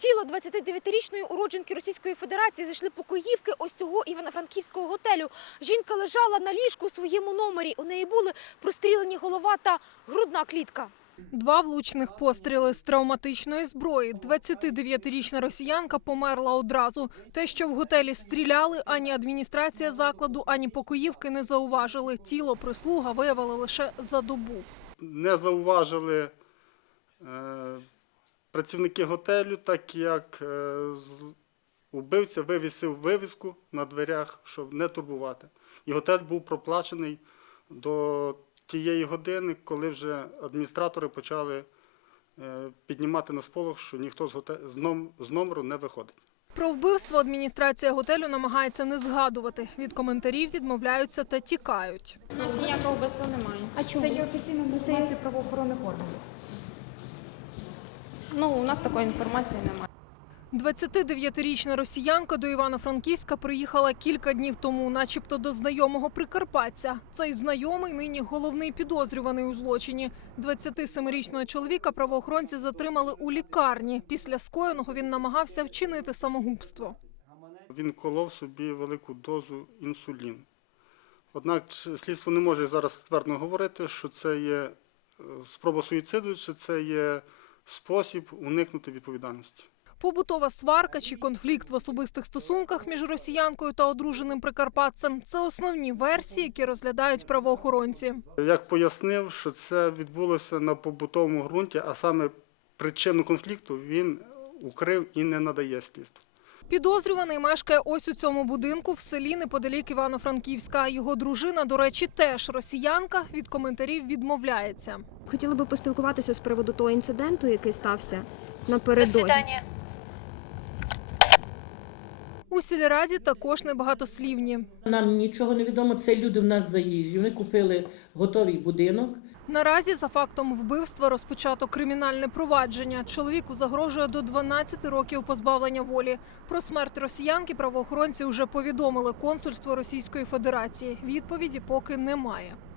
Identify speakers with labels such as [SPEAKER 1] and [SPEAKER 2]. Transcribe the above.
[SPEAKER 1] Тіло 29-річної уродженки Російської Федерації знайшли покоївки ось цього івано-франківського готелю. Жінка лежала на ліжку у своєму номері. У неї були прострілені голова та грудна клітка.
[SPEAKER 2] 2 влучних постріли з травматичної зброї. 29-річна росіянка померла одразу. Те, що в готелі стріляли, ані адміністрація закладу, ані покоївки не зауважили. Тіло прислуга виявила лише за добу.
[SPEAKER 3] Не зауважили працівники готелю, так як убивця вивісив вивіску на дверях, щоб не турбувати. І готель був проплачений до тієї години, коли вже адміністратори почали піднімати на сполох, що ніхто з номеру не виходить.
[SPEAKER 2] Про вбивство адміністрація готелю намагається не згадувати. Від коментарів відмовляються та тікають.
[SPEAKER 4] У нас ніякого вбивства немає.
[SPEAKER 1] А чому?
[SPEAKER 4] Це є офіційна інформація правоохоронних органів. У нас такої інформації немає.
[SPEAKER 2] 29-річна росіянка до Івано-Франківська приїхала кілька днів тому, начебто до знайомого прикарпатця. Цей знайомий нині головний підозрюваний у злочині. 27-річного чоловіка правоохоронці затримали у лікарні. Після скоєного він намагався вчинити самогубство.
[SPEAKER 3] Він колов собі велику дозу інсуліну. Однак слідство не може зараз ствердно говорити, що це є спроба суїциду, чи це є спосіб уникнути відповідальності.
[SPEAKER 2] Побутова сварка чи конфлікт в особистих стосунках між росіянкою та одруженим прикарпатцем – це основні версії, які розглядають правоохоронці.
[SPEAKER 3] Як пояснив, що це відбулося на побутовому ґрунті, а саме причину конфлікту він укрив і не надає слідству.
[SPEAKER 2] Підозрюваний мешкає ось у цьому будинку в селі неподалік Івано-Франківська. Його дружина, до речі, теж росіянка, від коментарів відмовляється.
[SPEAKER 5] Хотіла би поспілкуватися з приводу того інциденту, який стався напередодні.
[SPEAKER 2] У сільраді також небагатослівні.
[SPEAKER 6] Нам нічого не відомо, це люди в нас заїжджі. Вони купили готовий будинок.
[SPEAKER 2] Наразі за фактом вбивства розпочато кримінальне провадження. Чоловіку загрожує до 12 років позбавлення волі. Про смерть росіянки правоохоронці вже повідомили консульство Російської Федерації. Відповіді поки немає.